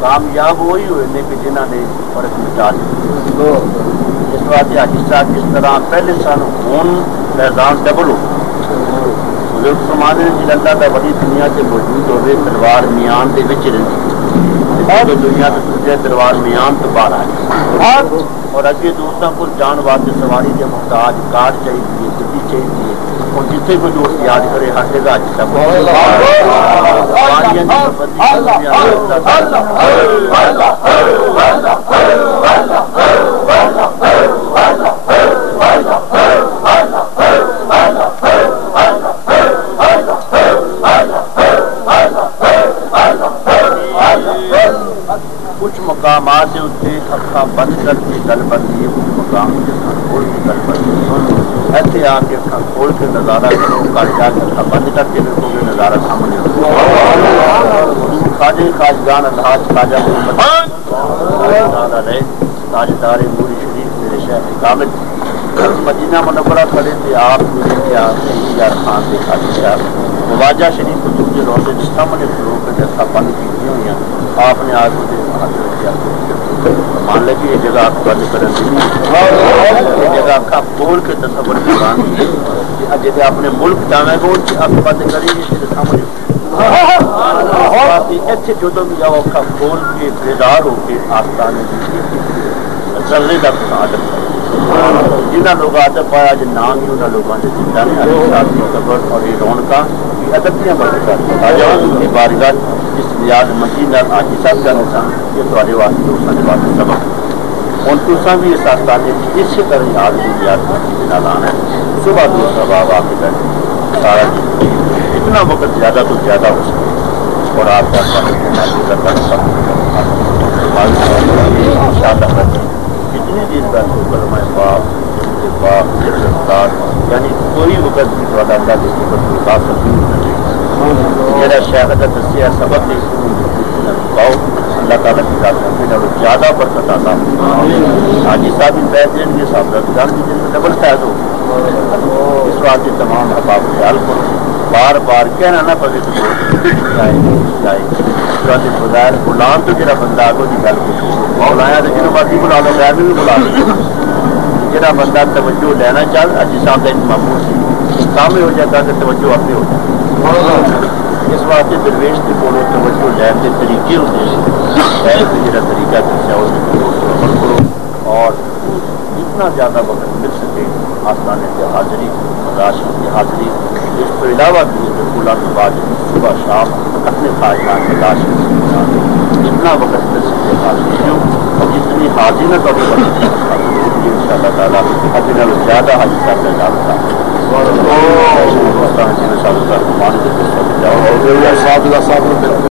کامیاب وہی ہوئے نے کہ جنہوں نے فرق مٹا دیا. اس واسطے حاجی صاحب جس طرح پہلے سن ہون میدان ڈبل ہو بزرگ فرمانے جی اللہ کا ولی دنیا سے موجود ہوئے تلوار میان دے وچ رہندی دنیا کے دوسرے تلوار میان تو باہر آئی اور اگے دوستوں کو جان واسطے سواری کے محتاج کار چاہیے گڈی چاہیے اور جتنے کوئی دوست یاد کرے ہر جگہ کچھ مقامات اتنے اکھاں بند کر کے گل بندی ہے کچھ مقام کھول کے گل بندی ایسے آ کے اکھاں کھول کے نظارہ کرو کر جا کے اکھاں بند کر کے دیکھو گے نظارہ سامنے خواجہ خواجگان الحاج خواجہ محمد رہے تاجدار موری شریف میرے شہر کامل مدینہ منورہ کھڑے تھے آپ میرے کیا یار خان کے خالی صاحب مواجہ شریف کو جو روزے کے سامنے کھلو کے اکھاں بند کی ہوئی ہیں آپ نے آج مجھے مان لے کہ یہ جگہ آپ بند کریں یہ جگہ آپ کھول کے تصور کی بات جیسے اپنے ملک جانے کو ان کی آپ بند کریں گے سامنے ایسے جدوں بھی جاؤ آپ کھول کے بیدار ہو کے آستانے چلنے کا آدم جنہوں لوگ آدم پایا جو نام ہی انہوں لوگوں نے دیتا ہے اور یہ رونقاں ادبیاں برکت آ جاؤ ان کی بارگاہ جس نیاز مندی آج سب کا نقصان یہ تھوڑے واسطے دوستوں کے واسطے سبق اور دوسرا بھی اس آستانے کی اسی طرح یاد کی نیاز مندی کے نالان ہے صبح دوست صبح آپ کے بیٹھے سارا جتنا وقت زیادہ تو زیادہ ہو سکے اور آپ کا کتنی دیر بیٹھ ہو کلمہ باپ یعنی کوئی وقت بھی تھوڑا اللہ کے اوپر خاص میرا شہر کا دسیا سبق پاؤ اللہ تعالیٰ کی ذات زیادہ برکت آتا حاجی صاحب بھی بیٹھ دیں گے صاحب رمضان کی دن میں ڈبل فائد ہو اس واسطے تمام احباب خیال کرو بار بار کہنا نہ پڑے تو بظاہر غلام تو جڑا بندہ آگے کی گل بلایا تو جنہوں مرضی بلا لو غیر بھی بلا لو جڑا بندہ توجہ لینا چاہ حاجی صاحب کا معمول سی کام ہو جاتا کہ توجہ آپ ہو جائے اس واسطے درویش کے کولوں توجہ لین کے طریقے ہوتے ہیں جڑا طریقہ دسیا اس عمل کرو اور جتنا زیادہ وقت مل سکے آستانے کی حاضری مداشن کی حاضری اس کے علاوہ بھی بالکل کے بعد صبح شام اپنے خواہشات کے داشن جتنا وقت مل سکے حاضری کیوں اور جتنی حاضری نہ کرو ان شاء اللہ تعالیٰ ابھی زیادہ حاضر کا